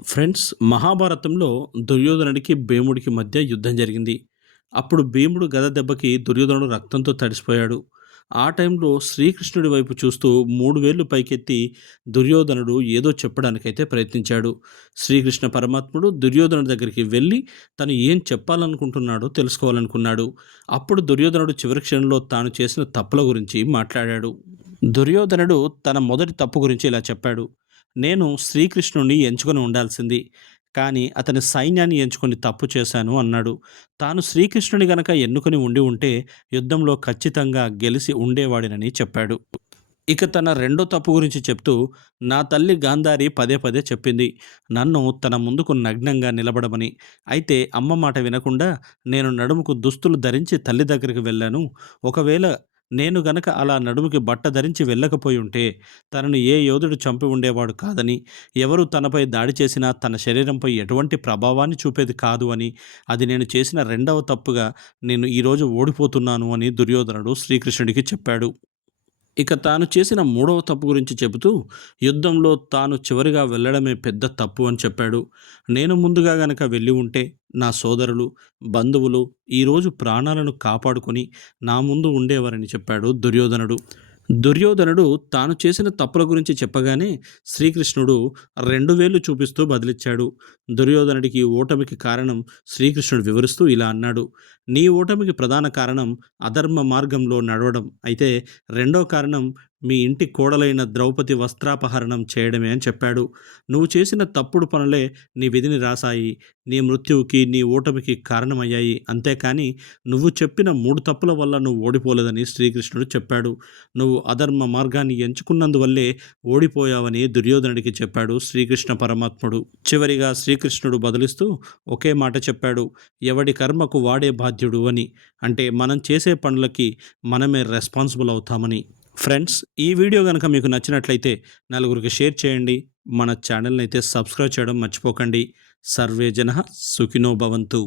Friends మహాభారతంలో దుర్యోధనుడికి భీముడికి మధ్య యుద్ధం జరిగింది. అప్పుడు భీముడు గద దెబ్బకి దుర్యోధనుడు రక్తంతో తడిసిపోయాడు. ఆ టైంలో శ్రీకృష్ణుడి వైపు చూస్తూ మూడు వేళ్ళు పైకెత్తి దుర్యోధనుడు ఏదో చెప్పడానికైతే ప్రయత్నించాడు. శ్రీకృష్ణ పరమాత్ముడు దుర్యోధనుడి దగ్గరికి వెళ్ళి తను ఏం చెప్పాలనుకుంటున్నాడో తెలుసుకోవాలనుకున్నాడు. అప్పుడు దుర్యోధనుడు చివరి క్షణంలో తాను చేసిన తప్పుల గురించి మాట్లాడాడు. దుర్యోధనుడు తన మొదటి తప్పు గురించి ఇలా చెప్పాడు. నేను శ్రీకృష్ణుణ్ణి ఎంచుకొని ఉండాల్సింది. కానీ అతని సైన్యాన్ని ఎంచుకొని తప్పు చేశాను అన్నాడు. తాను శ్రీకృష్ణుని గనక ఎన్నుకొని ఉండి ఉంటే యుద్ధంలో ఖచ్చితంగా గెలిచి ఉండేవాడినని చెప్పాడు. ఇక తన రెండో తప్పు గురించి చెప్తూ నా తల్లి గాంధారి పదే పదే చెప్పింది నన్ను తన ముందుకు నగ్నంగా నిలబడమని. అయితే అమ్మ మాట వినకుండా నేను నడుముకు దుస్తులు ధరించి తల్లి దగ్గరికి వెళ్ళాను. ఒకవేళ నేను గనక అలా నడుముకి బట్ట ధరించి వెళ్ళకపోయి ఉంటే తనను ఏ యోధుడు చంపి ఉండేవాడు కాదని ఎవరు తనపై దాడి చేసినా తన శరీరంపై ఎటువంటి ప్రభావాన్ని చూపేది కాదు అని అది నేను చేసిన రెండవ తప్పుగా నేను ఈరోజు ఓడిపోతున్నాను అని దుర్యోధనుడు శ్రీకృష్ణుడికి చెప్పాడు. ఇక తాను చేసిన మూడవ తప్పు గురించి చెబుతూ యుద్ధంలో తాను చివరిగా వెళ్ళడమే పెద్ద తప్పు అని చెప్పాడు. నేను ముందుగా గనక వెళ్ళి ఉంటే నా సోదరులు బంధువులు ఈరోజు ప్రాణాలను కాపాడుకొని నా ముందు ఉండేవారని చెప్పాడు దుర్యోధనుడు. దుర్యోధనుడు తాను చేసిన తప్పుల గురించి చెప్పగానే శ్రీకృష్ణుడు రెండు వేలు చూపిస్తూ బదిలిచ్చాడు. దుర్యోధనుడికి ఓటమికి కారణం శ్రీకృష్ణుడు వివరిస్తూ ఇలా అన్నాడు. నీ ఓటమికి ప్రధాన కారణం అధర్మ మార్గంలో నడవడం. అయితే రెండో కారణం మీ ఇంటి కోడలైన ద్రౌపది వస్త్రాపహరణం చేయడమే అని చెప్పాడు. నువ్వు చేసిన తప్పుడు పనులే నీ విధిని రాశాయి. నీ మృత్యువుకి నీ ఓటమికి కారణమయ్యాయి. అంతేకాని నువ్వు చెప్పిన మూడు తప్పుల వల్ల నువ్వు ఓడిపోలేదని శ్రీకృష్ణుడు చెప్పాడు. నువ్వు అధర్మ మార్గాన్ని ఎంచుకున్నందువల్లే ఓడిపోయావని దుర్యోధనుడికి చెప్పాడు శ్రీకృష్ణ పరమాత్ముడు. చివరిగా శ్రీకృష్ణుడు బదులిస్తూ ఒకే మాట చెప్పాడు. ఎవడి కర్మకు వాడే బాధ్యుడు అని. అంటే మనం చేసే పనులకి మనమే రెస్పాన్సిబుల్ అవుతామని. ఫ్రెండ్స్ ఈ వీడియో కనుక మీకు నచ్చినట్లయితే నలుగురికి షేర్ చేయండి. మన ఛానల్ని అయితే సబ్స్క్రైబ్ చేయడం మర్చిపోకండి. సర్వే జన సుఖినో భవంతు.